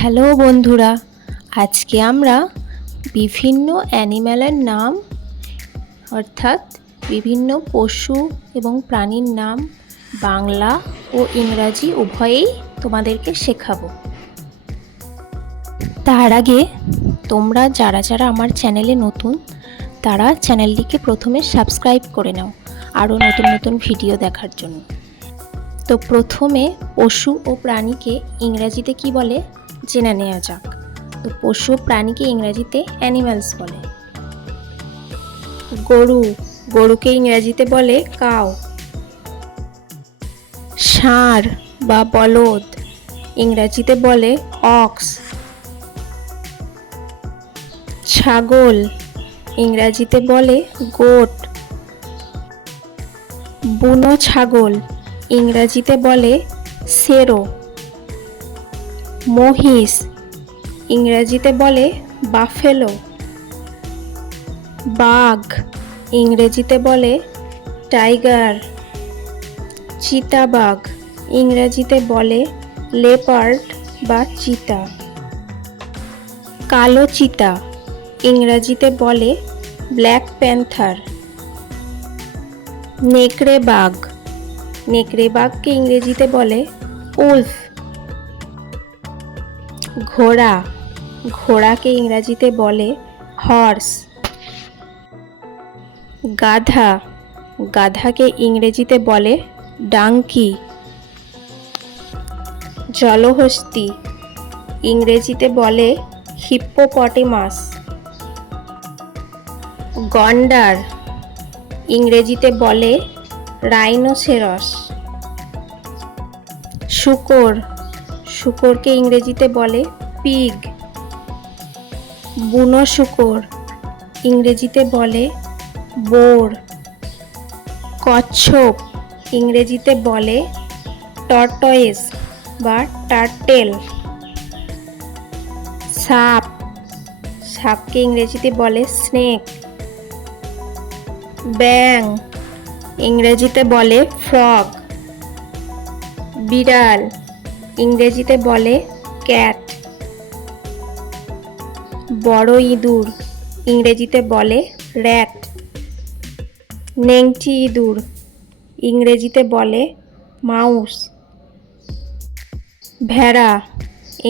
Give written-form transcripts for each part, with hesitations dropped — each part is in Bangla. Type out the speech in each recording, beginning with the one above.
হ্যালো বন্ধুরা, আজকে আমরা বিভিন্ন অ্যানিম্যালের নাম অর্থাৎ বিভিন্ন পশু এবং প্রাণীর নাম বাংলা ও ইংরাজি উভয়েই তোমাদেরকে শেখাবো। তার আগে তোমরা যারা যারা আমার চ্যানেলে নতুন তারা চ্যানেলটিকে প্রথমে সাবস্ক্রাইব করে নাও আরও নতুন নতুন ভিডিও দেখার জন্য। তো প্রথমে পশু ও প্রাণীকে ইংরাজিতে কি বলে জেনে নেওয়া যাক। তো পশু প্রাণীকে ইংরাজিতে অ্যানিম্যালস বলে। গরুকে ইংরাজিতে বলে কাউ। ষাঁড় বা বলদ ইংরাজিতে বলে অক্স। ছাগল ইংরাজিতে বলে গোট। বুনো ছাগল ইংরাজিতে বলে সেরো। মহিষ ইংরেজিতে বলে বাফেলো। বাঘ ইংরেজিতে বলে টাইগার। চিতাবাঘ ইংরেজিতে বলে লেপার্ড বা চিতা। কালো চিতা ইংরেজিতে বলে ব্ল্যাক প্যান্থার। নেকড়ে বাঘকে ইংরেজিতে বলে উলফ। ঘোড়াকে ইংরাজিতে বলে হর্স। গাধাকে ইংরেজিতে বলে ডাঙ্কি। জলহস্তী ইংরেজিতে বলে হিপ্পোপটেমাস। গন্ডার ইংরেজিতে বলে রাইনোসেরস। শূকরকে ইংরেজিতে বলে পিগ। বুনো শূকর ইংরেজিতে বলে বোর। কচ্ছপ ইংরেজিতে বলে টর্টয়েস বা টার্টেল। সাপকে ইংরেজিতে বলে স্নেক। ব্যাঙ ইংরেজিতে বলে ফ্রগ। বিড়াল ইংরেজিতে বলে ক্যাট। বড় ইঁদুর ইংরেজিতে বলে র্যাট। নেংটি ইঁদুর ইংরেজিতে বলে মাউস। ভেড়া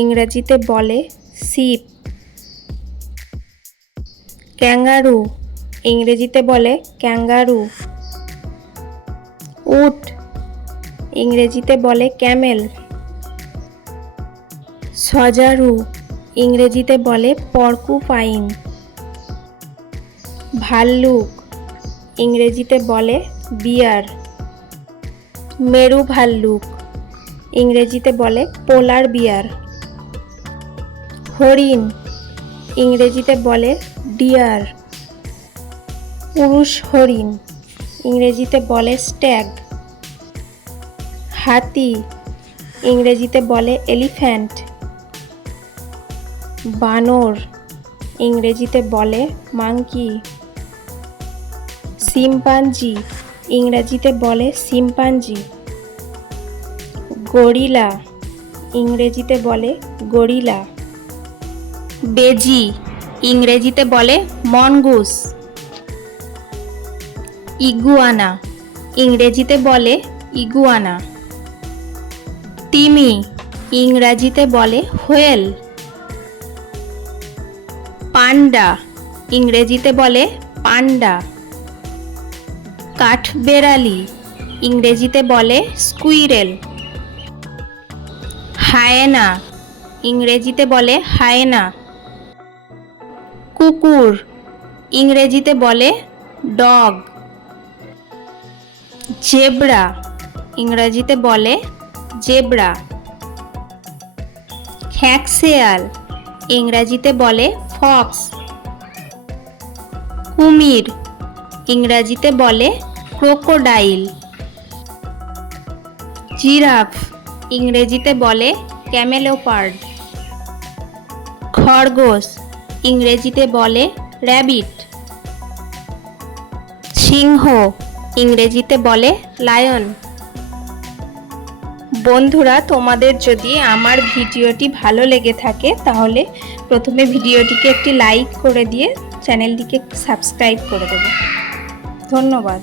ইংরেজিতে বলে শিপ। ক্যাঙ্গারু ইংরেজিতে বলে ক্যাঙ্গারু। উট ইংরেজিতে বলে ক্যামেল। সজারু ইংরেজিতে বলে পর্কুপাইন। ভাল্লুক ইংরেজিতে বলে বিয়ার। মেরু ভাল্লুক ইংরেজিতে বলে পোলার বিয়ার। হরিণ ইংরেজিতে বলে ডিয়ার। পুরুষ হরিণ ইংরেজিতে বলে স্ট্যাগ। হাতি ইংরেজিতে বলে এলিফ্যান্ট। বানর ইংরেজিতে বলে মাংকি। শিম্পাঞ্জি ইংরেজিতে বলে শিম্পাঞ্জি। গরিলা ইংরেজিতে বলে গরিলা। বেজি ইংরেজিতে বলে মনগুস। ইগুয়ানা ইংরেজিতে বলে ইগুয়ানা। তিমি ইংরেজিতে বলে হোয়েল। পান্ডা ইংরেজিতে বলে পান্ডা। কাঠবেড়ালি ইংরেজিতে বলে স্কুইরেল। হায়েনা ইংরেজিতে বলে হায়েনা। কুকুর ইংরেজিতে বলে ডগ। জেব্রা ইংরেজিতে বলে জেব্রা। খ্যাঁকশেয়াল ইংরেজিতে বলে ফক্স। কুমির ইংরেজিতে বলে ক্রোকোডাইল। জিরাফ ইংরেজিতে বলে ক্যামেলোপার্ড। খরগোশ ইংরেজিতে বলে র্যাবিট। সিংহ ইংরেজিতে বলে লায়ন। বন্ধুরা, তোমাদের যদি আমার ভিডিওটি ভালো লেগে থাকে তাহলে প্রথমে ভিডিওটিকে একটি লাইক করে দিয়ে চ্যানেলটিকে সাবস্ক্রাইব করে দেবে। ধন্যবাদ।